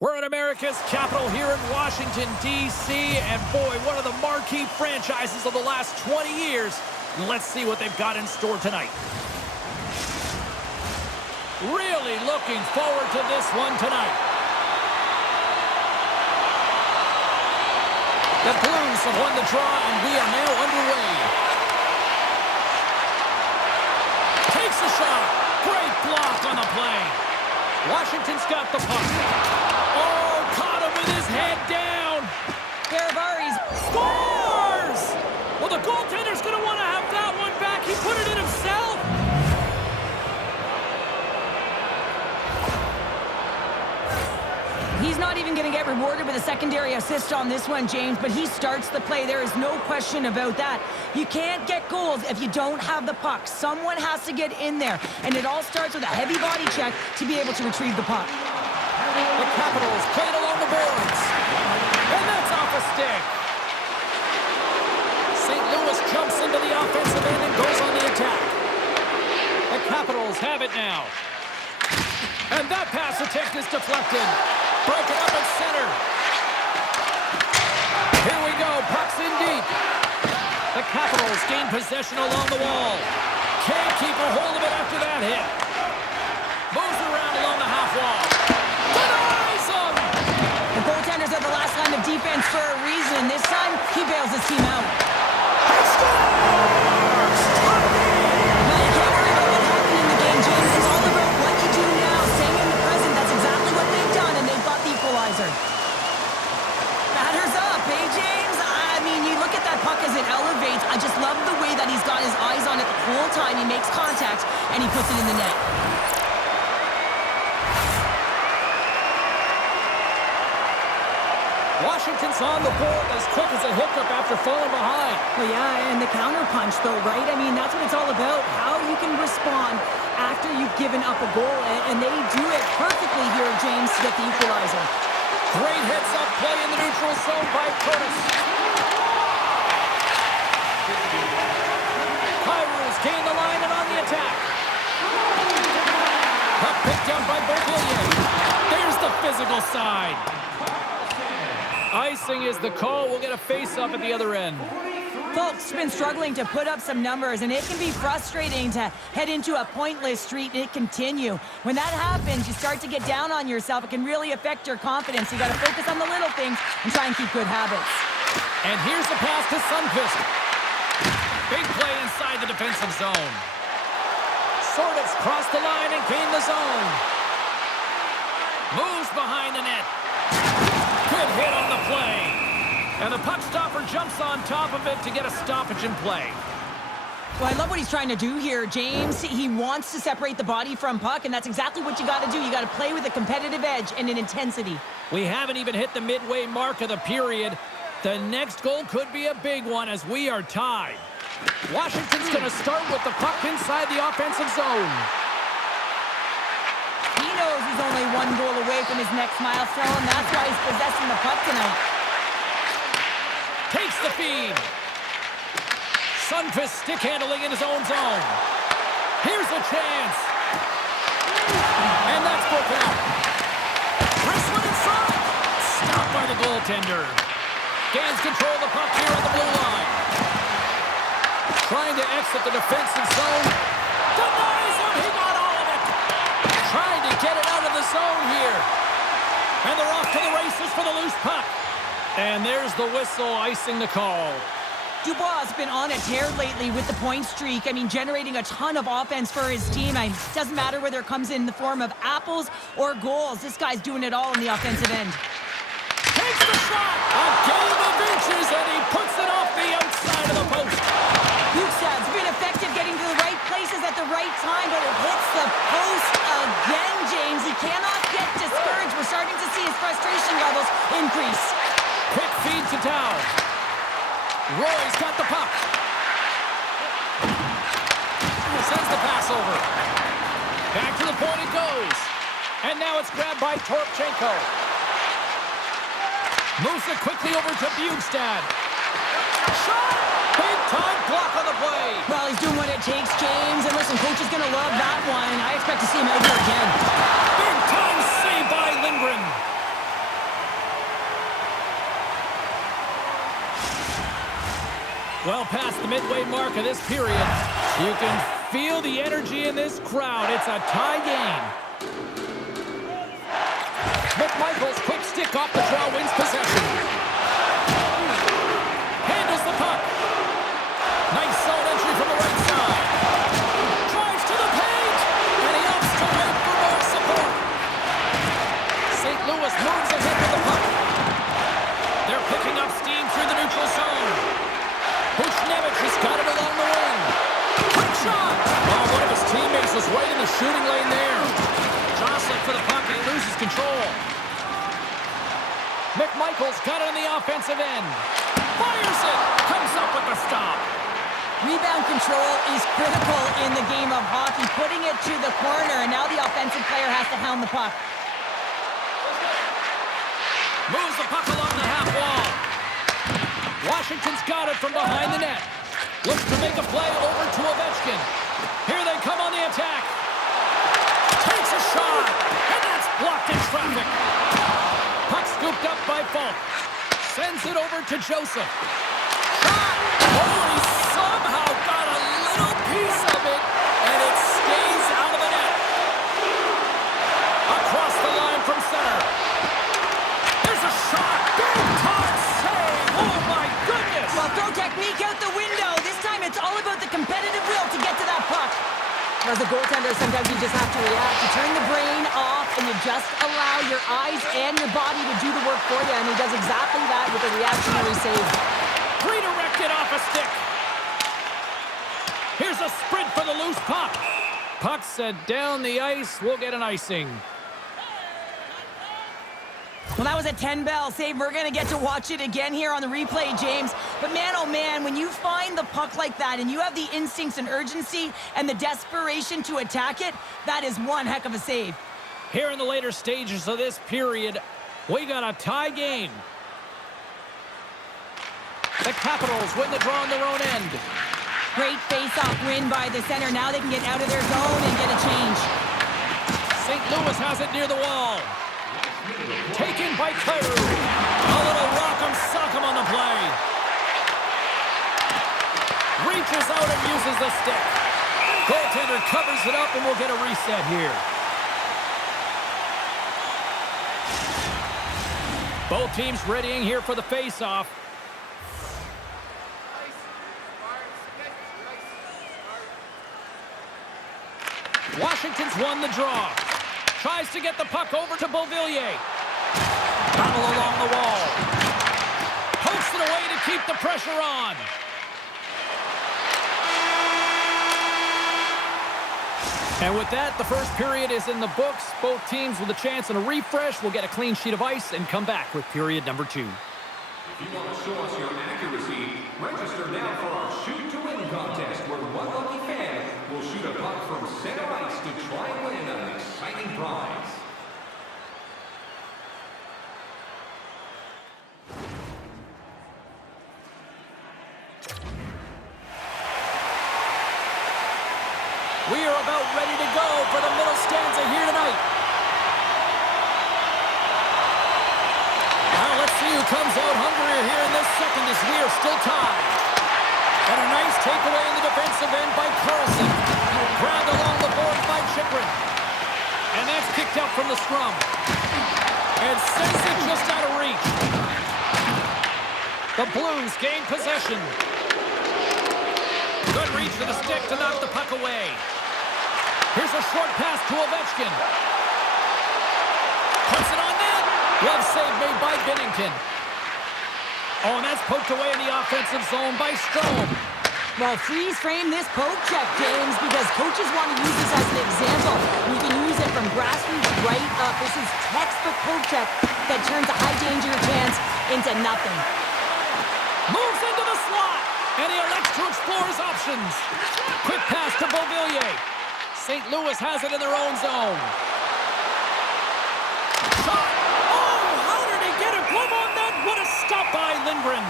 We're in America's capital here in Washington, D.C., and boy, one of the marquee franchises of the last 20 years. Let's see what they've got in store tonight. Really looking forward to this one tonight. The Blues have won the draw, and we are now underway. Takes a shot. Great block on the play. Washington's got the puck. Oh, caught him with his head down. Garibaldi's Scores! Well, the goaltender's going to want to have that one back. He put it in himself. He's not even going to get rewarded with a secondary assist on this one, James, but he starts the play. There is no question about that. You can't get goals if you don't have the puck. Someone has to get in there, and it all starts with a heavy body check to be able to retrieve the puck. The Capitals played along the boards, and that's off a stick. St. Louis jumps into the offensive end and goes on the attack. The Capitals have it now. And that pass attempt is deflected. Broken up at center. Here we go. Puck's in deep. The Capitals gain possession along the wall. Can't keep a hold of it after that hit. Moves around along the half wall. Denies him! The goaltenders are the last line of defense for a reason. This time, he bails his team out. He scores! Now, you can't worry about what happened in the game, James. It's all about what you do now, staying in the present. That's exactly what they've done, and they've got the equalizer. Batters up, eh, James? I mean, you look at that puck as it elevates. I just love the way that he's got his eyes on it the whole time. He makes contact, and he puts it in the net. Washington's on the board as quick as a hiccup after falling behind. Well, yeah, and the counterpunch, though, right? I mean, that's what it's all about, how you can respond after you've given up a goal, and they do it perfectly here, James, to get the equalizer. Great heads-up play in the neutral zone by Curtis. Kyrus gain the line and on the attack. Puck picked up by Beauvillier. There's the physical side. Icing is the call. We'll get a face-off at the other end. Folks been struggling to put up some numbers, and it can be frustrating to head into a pointless streak and it continue. When that happens, you start to get down on yourself. It can really affect your confidence. You got to focus on the little things and try and keep good habits. And here's the pass to Sundqvist. Big play inside the defensive zone. Sortis crossed the line and gained the zone. Moves behind the net. Good hit on the play. And the puck stopper jumps on top of it to get a stoppage in play. Well, I love what he's trying to do here, James. He wants to separate the body from puck, and that's exactly what you got to do. You got to play with a competitive edge and an intensity. We haven't even hit the midway mark of the period. The next goal could be a big one as we are tied. Washington's going to start with the puck inside the offensive zone. He knows he's only one goal away from his next milestone, and that's why he's possessing the puck tonight. Takes the feed. Sundqvist stick handling in his own zone. Here's a chance. And that's broken out. Wrestling inside. Stopped by the goaltender. Gains control of the puck here on the blue line. Trying to exit the defensive zone. Denies him. He got all of it. Trying to get it out of the zone here. And they're off to the races for the loose puck. And there's the whistle, icing the call. Dubois has been on a tear lately with the point streak. I mean, generating a ton of offense for his team. It doesn't matter whether it comes in the form of apples or goals. This guy's doing it all on the offensive end. Takes the shot. A game of inches, and he puts it off the outside of the post. Bukestad's been effective getting to the right places at the right time, but it hits the post again, James. He cannot get discouraged. We're starting to see his frustration levels increase. Quick feed to Dow. Roy's got the puck. Sends the pass over. Back to the point it goes. And now it's grabbed by Torpchenko. Moves it quickly over to Bukestad. Shot! Big time block on the play. Well, he's doing what it takes, James. And listen, coach is going to love that one. I expect to see him out here again. Big time save by Lindgren. midway mark of this period. You can feel the energy in this crowd. It's a tie game. McMichael's quick stick off the draw wins possession. Handles the puck. Nice zone entry from the right side. Drives to the paint. And he opts to wait for more support. St. Louis moves ahead with the puck. They're picking up steam through the neutral zone. Buchnevich has got it along the wing. Quick shot! Oh, one of his teammates was right in the shooting lane there. Jostling for the puck, and he loses control. McMichael's got it on the offensive end. Fires it! Comes up with the stop. Rebound control is critical in the game of hockey. Putting it to the corner, and now the offensive player has to hound the puck. Moves the puck along the half wall. Washington's got it from behind the net. Looks to make a play over to Ovechkin. Here they come on the attack. Takes a shot, and that's blocked in traffic. Puck scooped up by Falk. Sends it over to Joseph. Shot! Oh, he somehow got a little piece of it, and it stays out of the net. Across the line from center. There's a shot. Big time save. Oh, my goodness. Well, throw technique out the window. This time it's all about the competitive will to get to that puck. As a goaltender, sometimes you just have to react. You turn the brain off, and you just allow your eyes and your body to do the work for you, and he does exactly that with a reactionary save. Redirected off a stick. Here's a sprint for the loose puck. Puck set down the ice. We'll get an icing. Well, that was a 10-bell save. We're going to get to watch it again here on the replay, James. But man, oh man, when you find the puck like that and you have the instincts and urgency and the desperation to attack it, that is one heck of a save. Here in the later stages of this period, we got a tie game. The Capitals win the draw on their own end. Great face-off win by the center. Now they can get out of their zone and get a change. St. Louis has it near the wall. Taken by Carew. A little rock'em sock'em on the play. Reaches out and uses the stick. Goaltender covers it up, and we'll get a reset here. Both teams readying here for the face-off. Washington's won the draw. Tries to get the puck over to Beauvillier. Battle along the wall. Pokes it away to keep the pressure on. And with that, the first period is in the books. Both teams with a chance and a refresh will get a clean sheet of ice and come back with period number 2. If you want to show us your accuracy, register now for our Shoot to Win contest, where one lucky fan will shoot a puck from center ice to try and win an exciting prize. We are about ready to go for the middle stanza here tonight. Now let's see who comes out hungrier here in this second as we are still tied. And a nice takeaway in the defensive end by Carlson. Grabbed along the board by Chychrun. And that's kicked out from the scrum. And sends it just out of reach. The Blues gain possession. Good reach for the stick to knock the puck away. Here's a short pass to Ovechkin. Puts it on net. Glove save made by Binnington. Oh, and that's poked away in the offensive zone by Strome. Well, freeze frame this poke check, James, because coaches want to use this as an example. You can use it from grassroots right up. This is textbook poke check that turns a high danger chance into nothing. Moves into the slot, and he elects to explore his options. Quick pass to Beauvillier. St. Louis has it in their own zone. Shot! Oh, how did he get a glove on that? What a stop by Lindgren.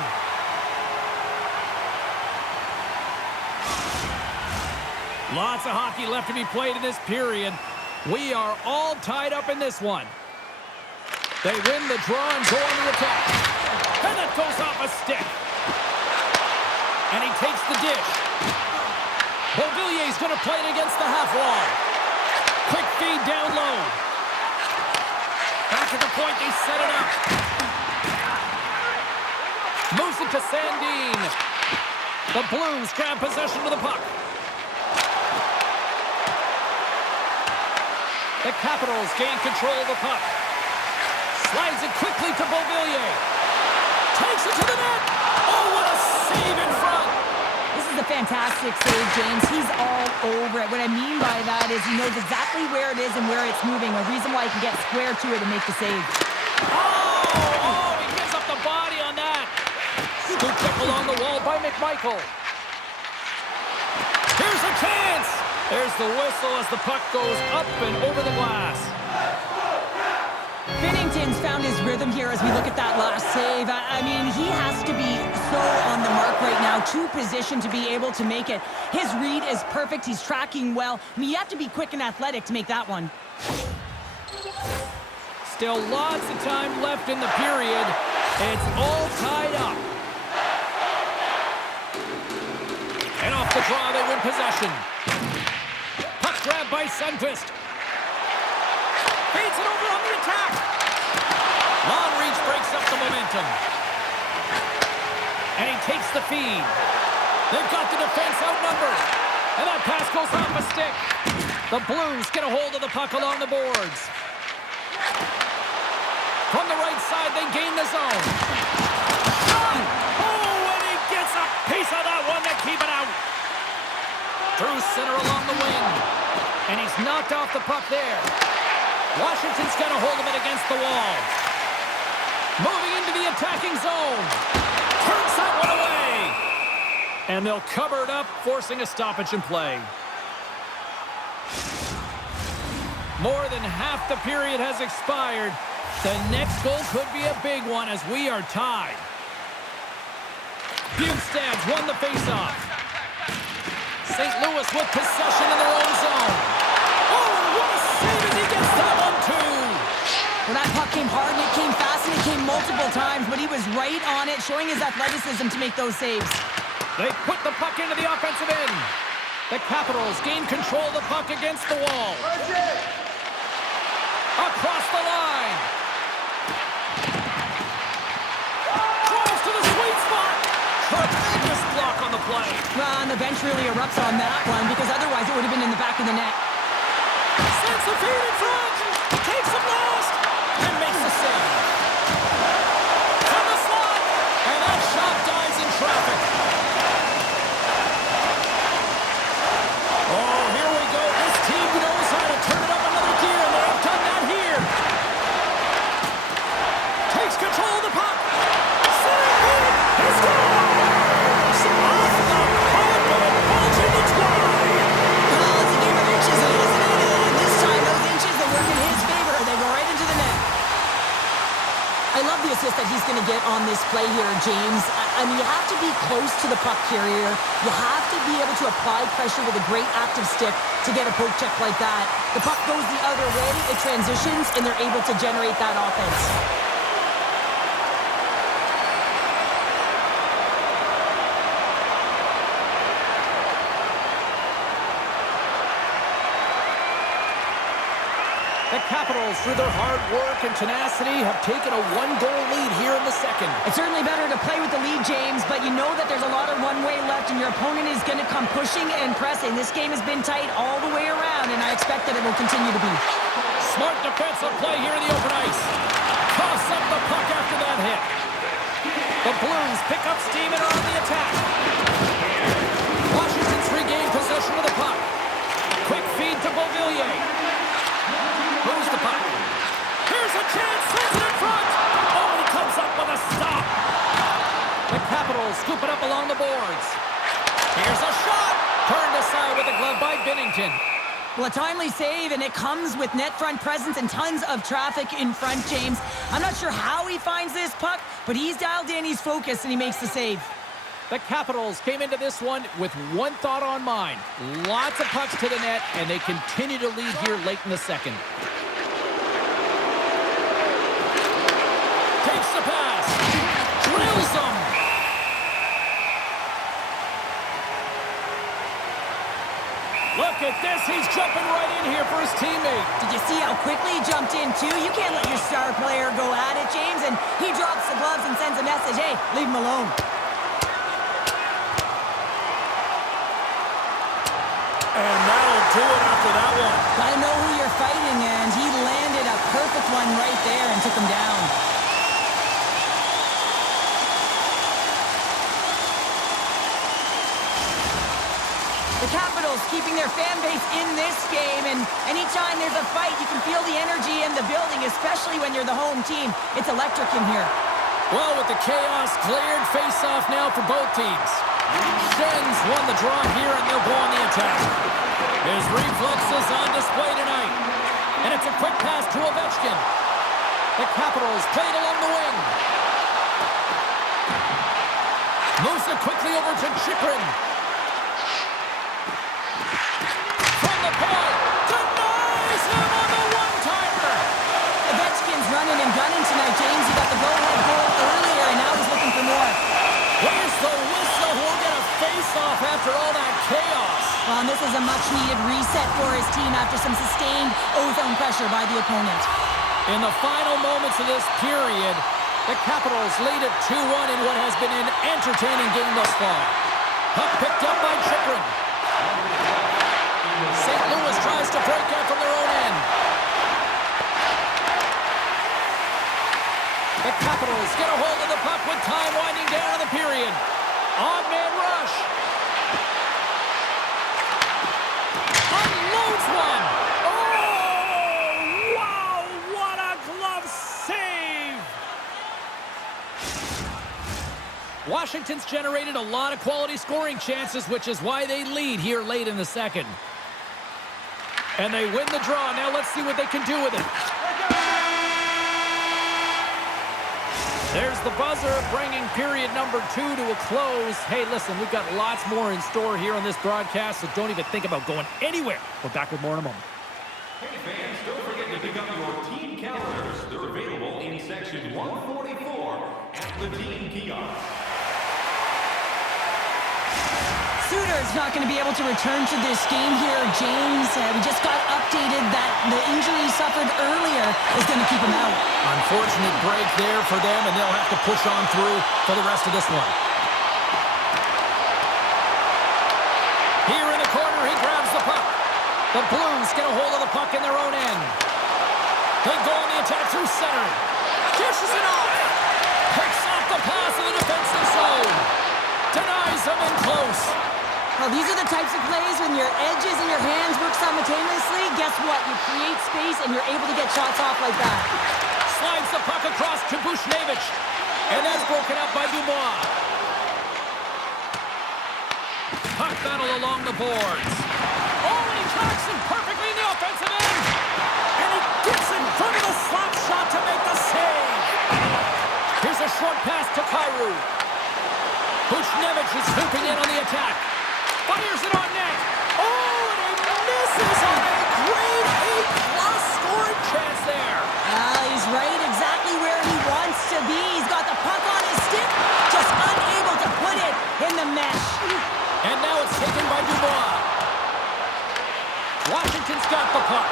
Lots of hockey left to be played in this period. We are all tied up in this one. They win the draw and go on the attack. And that goes off a stick. And he takes the dish. Beauvillier's going to play it against the half wall. Quick feed down low. Back at the point, they set it up. Moves it to Sandin. The Blues grab possession of the puck. The Capitals gain control of the puck. Slides it quickly to Beauvillier. Takes it to the net. Oh, what a save in front. This is a fantastic save, James. He's all over it. What I mean by that is he knows exactly where it is and where it's moving. A reason why he can get square to it and make the save. Oh, he gives up the body on that. Scoop check along the wall by McMichael. Here's a chance. There's the whistle as the puck goes up and over the glass. Binnington's found his rhythm here as we look at that last save. I mean, he has to be so on the mark right now, to position to be able to make it. His read is perfect. He's tracking well. I mean, you have to be quick and athletic to make that one. Still lots of time left in the period. It's all tied up. And off the draw, they win possession. Puck grab by Sundqvist. Feeds it over on the attack. Long reach breaks up the momentum. And he takes the feed. They've got the defense outnumbered. And that pass goes off a stick. The Blues get a hold of the puck along the boards. From the right side, they gain the zone. Shot! Oh, and he gets a piece of that one to keep it out. Through center along the wing. And he's knocked off the puck there. Washington's got a hold of it against the wall. Moving into the attacking zone. Turns that one away. And they'll cover it up, forcing a stoppage in play. More than half the period has expired. The next goal could be a big one as we are tied. Bukestad's won the faceoff. St. Louis with possession in their own zone. Oh, what a save as he gets that one, too. Well, that puck came hard, and it came fast, and it came multiple times, but he was right on it, showing his athleticism to make those saves. They put the puck into the offensive end. The Capitals gain control of the puck against the wall. Across the line. Drives to the sweet spot. Tremendous block on the play. Well, and the bench really erupts on that one, because otherwise it would have been in the back of the net. Sends the feed in front. Takes the blast. And makes the save. From the slot. And that shot dies in traffic. Oh, here we go. This team knows how to turn it up another gear, and they have done that here. Takes control of the puck. Center feed. He scores! Off the puck, and it falls in the twine. Well, it's a game of inches, isn't it? And this time, those inches, they work in his favor. They go right into the net. I love the assist that he's going to get on this play here, James. I mean, you have to be close to the puck carrier. You have to be able to apply pressure with a great active stick to get a poke check like that. The puck goes the other way, it transitions, and they're able to generate that offense. The Capitals, through their hard work and tenacity, have taken a one-goal lead here in the second. It's certainly better to play with the lead, James, but you know that there's a lot of runway left, and your opponent is going to come pushing and pressing. This game has been tight all the way around, and I expect that it will continue to be. Smart defensive play here in the open ice. Coughs up the puck after that hit. The Blues pick up steam and are on the attack. Washington's regained possession of the puck. Quick feed to Beauvillier. Moves the puck. Here's a chance. Sends it in front. Oh, and he comes up with a stop. The Capitals scoop it up along the boards. Here's a shot. Turned aside with a glove by Binnington. Well, a timely save, and it comes with net front presence and tons of traffic in front, James. I'm not sure how he finds this puck, but he's dialed in, he's focused, and he makes the save. The Capitals came into this one with one thought on mind. Lots of pucks to the net, and they continue to lead here late in the second. Takes the pass. Drills them. this. He's jumping right in here for his teammate. Did you see how quickly he jumped in, too? You can't let your star player go at it, James. And he drops the gloves and sends a message, hey, leave him alone. And that'll do it after that one. Gotta know who you're fighting, and he landed a perfect one right there and took him down. The Capitals keeping their fan base in this game, and anytime there's a fight, you can feel the energy in the building, especially when you're the home team. It's electric in here. Well, with the chaos cleared, face-off now for both teams. Shen's won the draw here, and they'll go on the attack. His reflexes on display tonight. And it's a quick pass to Ovechkin. The Capitals played along the wing. Moves it quickly over to Chychrun. From the point, denies him on the one-timer. Ovechkin's running and gunning tonight, James. He got the go-ahead goal earlier, and now he's looking for more. Where's the whistle? Who'll get a face-off after all that chaos? Well, and this is a much-needed reset for his team after some sustained ozone pressure by the opponent. In the final moments of this period, the Capitals lead it 2-1 in what has been an entertaining game thus far. Puck picked up by Chychrun. St. Louis tries to break out from their own end. The Capitals get a hold of the puck with time winding down in the period. Odd man rush. Unloads one. Oh, wow, what a glove save. Washington's generated a lot of quality scoring chances, which is why they lead here late in the second. And they win the draw. Now let's see what they can do with it. There's the buzzer, bringing period number 2 to a close. Hey, listen, we've got lots more in store here on this broadcast, so don't even think about going anywhere. We're back with more in a moment. Hey fans, don't forget to pick up your team calendars. They're available in section 144 at the team kiosk. Suter's not going to be able to return to this game here, James. We just got updated that the injury he suffered earlier is going to keep him out. Unfortunate break there for them, and they'll have to push on through for the rest of this one. Here in the corner, he grabs the puck. The Blues get a hold of the puck in their own end. They go on the attack through center. Dishes it off. Picks off the pass of the defensive zone. Denies him in close. Well, these are the types of plays when your edges and your hands work simultaneously. Guess what? You create space and you're able to get shots off like that. Slides the puck across to Buchnevich. And that's broken up by Dubois. Puck battle along the boards. Oh, and he tracks him perfectly in the offensive end. And he gets in front of the slap shot to make the save. Here's a short pass to Kyrou. Buchnevich is swooping in on the attack. Fires it on net. Oh, and he misses on a grade A+ scoring chance there. He's right exactly where he wants to be. He's got the puck on his stick, just unable to put it in the mesh. And now it's taken by Dubois. Washington's got the puck.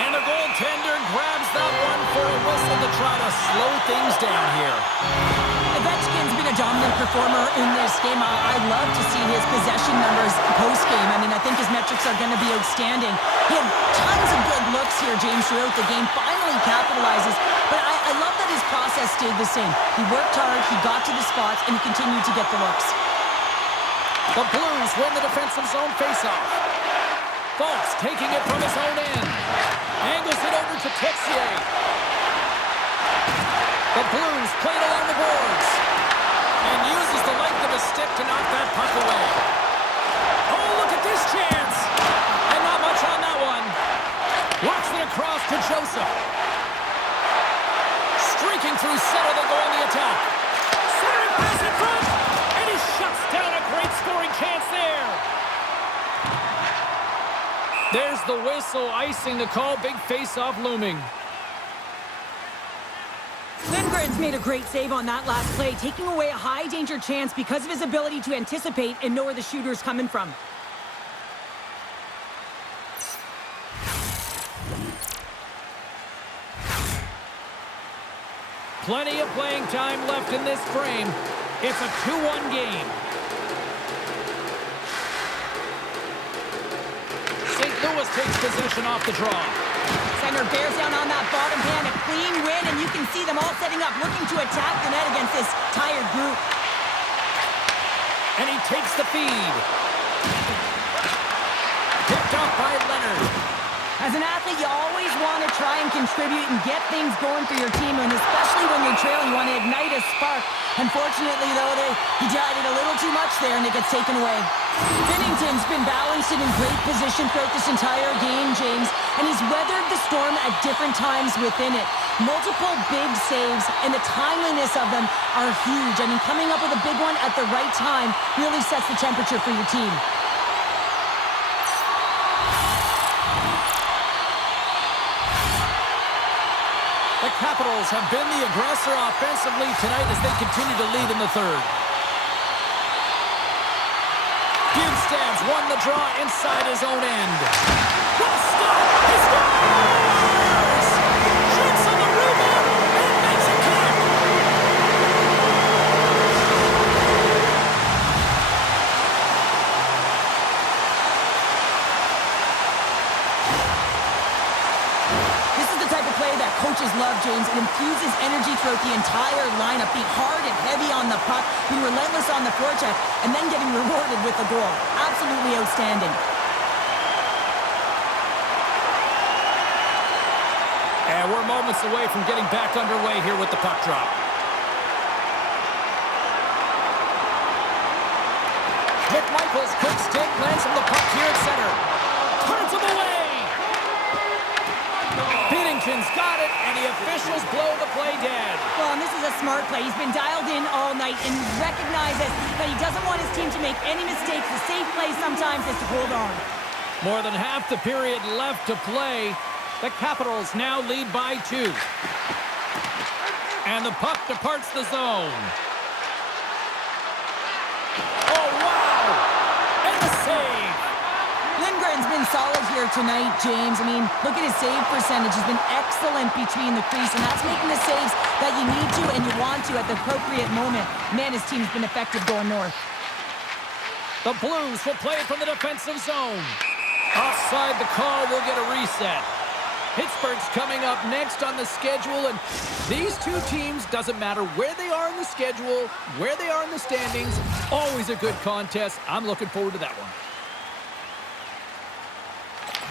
And the goaltender grabs that one for a whistle to try to slow things down here. Ovechkin's been a dominant performer in this game. I'd love to see his possession numbers post-game. I mean, I think his metrics are going to be outstanding. He had tons of good looks here, James, throughout the game. Finally capitalizes. But I love that his process stayed the same. He worked hard, he got to the spots, and he continued to get the looks. The Blues win the defensive zone faceoff. Fultz taking it from his own end. Angles it over to Texier. The Blues play it along the boards. And uses the length of his stick to knock that puck away. Oh, look at this chance. And not much on that one. Works it across to Joseph. Streaking through center, they go on the attack. Centering pass in front. And he shuts down a great scoring chance there. There's the whistle, icing the call. Big face-off looming. Lindgren's made a great save on that last play, taking away a high-danger chance because of his ability to anticipate and know where the shooter's coming from. Plenty of playing time left in this frame. It's a 2-1 game. St. Louis takes possession off the draw. Center bears down on that bottom hand, a clean win, and you can see them all setting up, looking to attack the net against this tired group. And he takes the feed. Picked up by Leonard. As an athlete, you always want to try and contribute and get things going for your team, and especially when you're trailing, you want to ignite a spark. Unfortunately, though, he tried it a little too much there, and it gets taken away. Binnington's been balanced and in great position throughout this entire game, James, and he's weathered the storm at different times within it. Multiple big saves, and the timeliness of them are huge. I mean, coming up with a big one at the right time really sets the temperature for your team. The Capitals have been the aggressor offensively tonight as they continue to lead in the third. Bjugstad's won the draw inside his own end. What a stop! He scores! Shoots on the rebound and makes it count! This is the type of play that coaches love, James. It infuses energy throughout the entire lineup. Being hard and heavy on the puck, being relentless on the forecheck, and then getting rewarded with a goal. Absolutely outstanding. And we're moments away from getting back underway here with the puck drop. McMichael's quick stick lands from the puck here at center. Turns him away! Binnington's got it, and the officials blow the play dead. Well, and this is a smart play. He's been dialed in all night and recognizes that he doesn't want his team to make any mistakes. The safe play sometimes is to hold on. More than half the period left to play. The Capitals now lead by 2. And the puck departs the zone. Oh, wow! And the save! Lindgren's been solid here tonight, James. I mean, look at his save percentage. He's been excellent between the crease, and that's making the saves that you need to and you want to at the appropriate moment. Man, his team's been effective going north. The Blues will play it from the defensive zone. Offside the call will get a reset. Pittsburgh's coming up next on the schedule, and these two teams, doesn't matter where they are in the schedule, where they are in the standings, always a good contest. I'm looking forward to that one.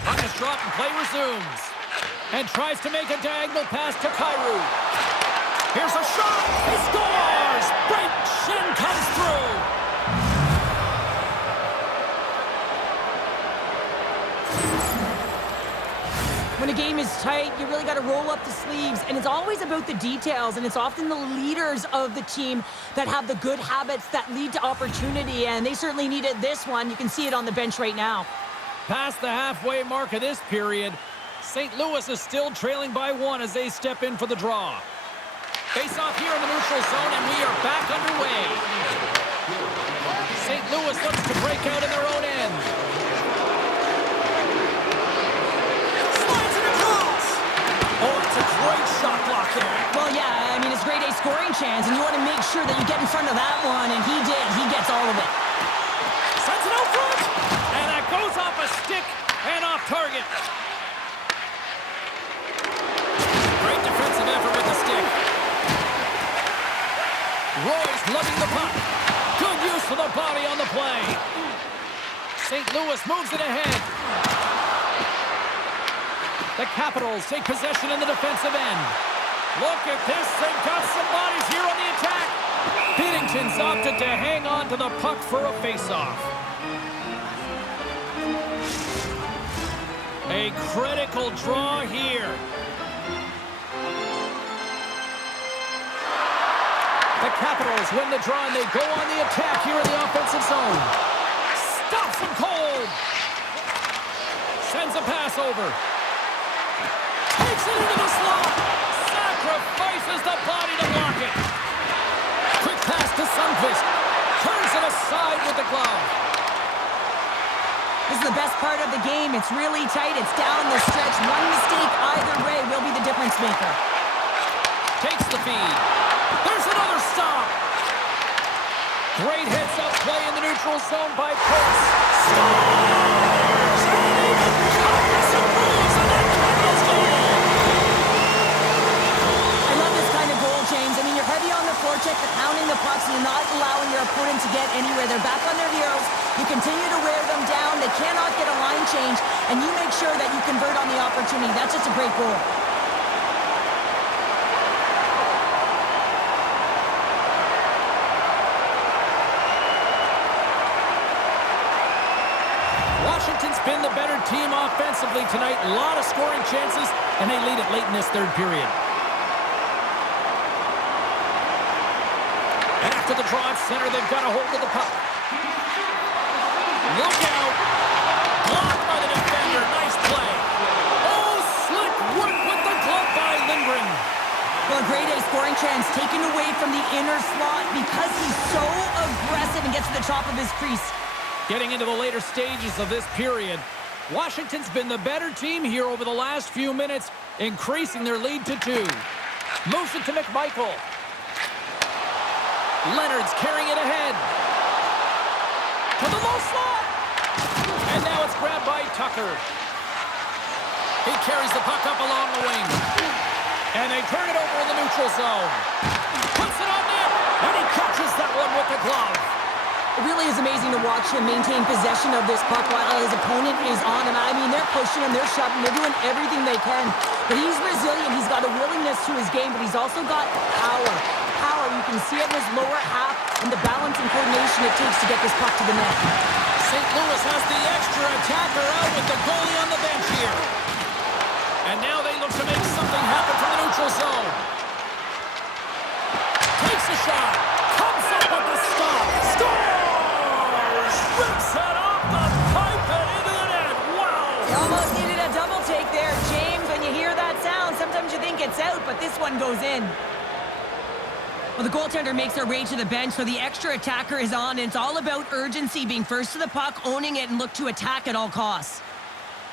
Puck is dropped and play resumes. And tries to make a diagonal pass to Kyrou. Here's a shot. He scores! Brent Shin comes through. When a game is tight, you really got to roll up the sleeves, and it's always about the details, and it's often the leaders of the team that have the good habits that lead to opportunity, and they certainly needed this one. You can see it on the bench right now. Past the halfway mark of this period, St. Louis is still trailing by 1 as they step in for the draw. Face off here in the neutral zone, and we are back underway. St. Louis looks to break out in their own end. Slides it across. Oh, it's a great shot block there. Well, yeah, I mean, it's grade A scoring chance, and you want to make sure that you get in front of that one, and he did. He gets all of it. Sends it out front, and that goes off a stick and off target. Great defensive effort with the stick. Roy's lugging the puck. Good use of the body on the play. St. Louis moves it ahead. The Capitals take possession in the defensive end. Look at this. They've got some bodies here on the attack. Binnington's opted to hang on to the puck for a face-off. A critical draw here. The Capitals win the draw, and they go on the attack here in the offensive zone. Stops him cold. Sends a pass over. Takes it into the slot. Sacrifices the body to block it. Quick pass to Sundqvist. Turns it aside with the glove. This is the best part of the game. It's really tight. It's down the stretch. One mistake either way will be the difference maker. Takes the feed. There's another stop. Great heads-up play in the neutral zone by Pace. Scores! And even Congress approves of that Capitals goal. I love this kind of goal, James. I mean, you're heavy on the forecheck, you're pounding the pucks, and you're not allowing your opponent to get anywhere. They're back on their heels. You continue to wear them down. They cannot get a line change, and you make sure that you convert on the opportunity. That's just a great goal. Washington's been the better team offensively tonight. A lot of scoring chances, and they lead it late in this third period. And after the draw at center, they've got a hold of the puck. Look out. Blocked by the defender. Nice play. Oh, slick work with the glove by Lindgren. Well, a great A scoring chance taken away from the inner slot because he's so aggressive and gets to the top of his crease. Getting into the later stages of this period, Washington's been the better team here over the last few minutes, increasing their lead to 2. Moves it to McMichael. Leonard's carrying it ahead. To the low slot. And now it's grabbed by Tucker. He carries the puck up along the wing. And they turn it over in the neutral zone. Puts it on net. And he catches that one with the glove. It really is amazing to watch him maintain possession of this puck while his opponent is on him. I mean, they're pushing him, they're shoving, they're doing everything they can. But he's resilient. He's got a willingness to his game, but he's also got power. Power, you can see it in his lower half and the balance and coordination it takes to get this puck to the net. St. Louis has the extra attacker out with the goalie on the bench here. And now they look to make something happen from the neutral zone. Takes a shot. Comes up with the stop. Scores! Rips it off the pipe and into the net. Wow! You almost needed a double take there, James. When you hear that sound, sometimes you think it's out, but this one goes in. Well, the goaltender makes their way to the bench, so the extra attacker is on, and it's all about urgency, being first to the puck, owning it, and look to attack at all costs.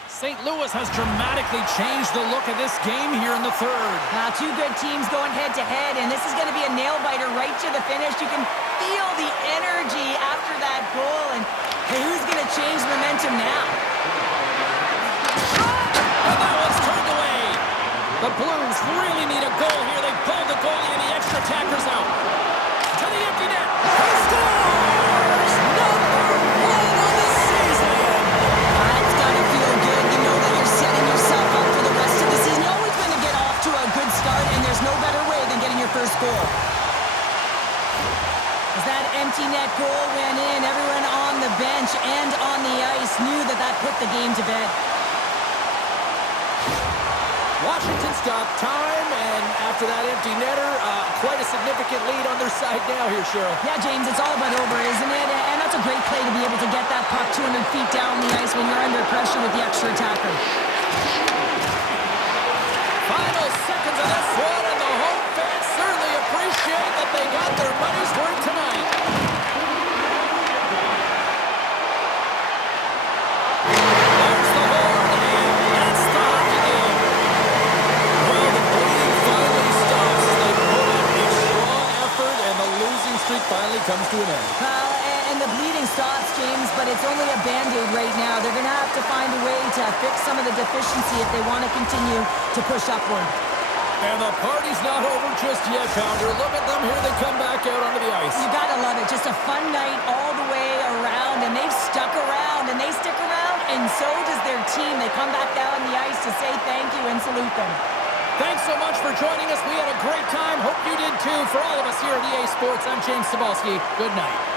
St. Louis has dramatically changed the look of this game here in the third. Two good teams going head-to-head, and this is going to be a nail-biter right to the finish. You can feel the energy after that goal, and hey, who's going to change momentum now? And that one's turned away. The Blues really need a goal here. They pulled the goalie and the extra attackers out. To the empty net. He scores! Number 1 on the season! It's got to feel good to know that you're setting yourself up for the rest of the season. You're always going to get off to a good start, and there's no better way than getting your first goal. As that empty net goal went in, everyone on the bench and on the ice knew that that put the game to bed. Washington's got time, and after that empty netter, quite a significant lead on their side now here, Cheryl. Yeah, James, it's all but over, isn't it? And that's a great play to be able to get that puck 200 feet down the ice when you're under pressure with the extra attacker. Final seconds of this one, and the home fans certainly appreciate that they got their money's worth tonight. There's the horn, and that's the hockey game. Well, the bleeding finally stops as they put up a strong effort, and the losing streak finally comes to an end. And the bleeding stops, James, but it's only a Band-Aid right now. They're going to have to find a way to fix some of the deficiency if they want to continue to push upward. And the party's not over just yet, Pounder. Look at them here. They come back out onto the ice. You got to love it. Just a fun night all the way around, and they've stuck around, and they stick around, and so does their team. They come back down the ice to say thank you and salute them. Thanks so much for joining us. We had a great time. Hope you did too. For all of us here at EA Sports, I'm James Cebulski. Good night.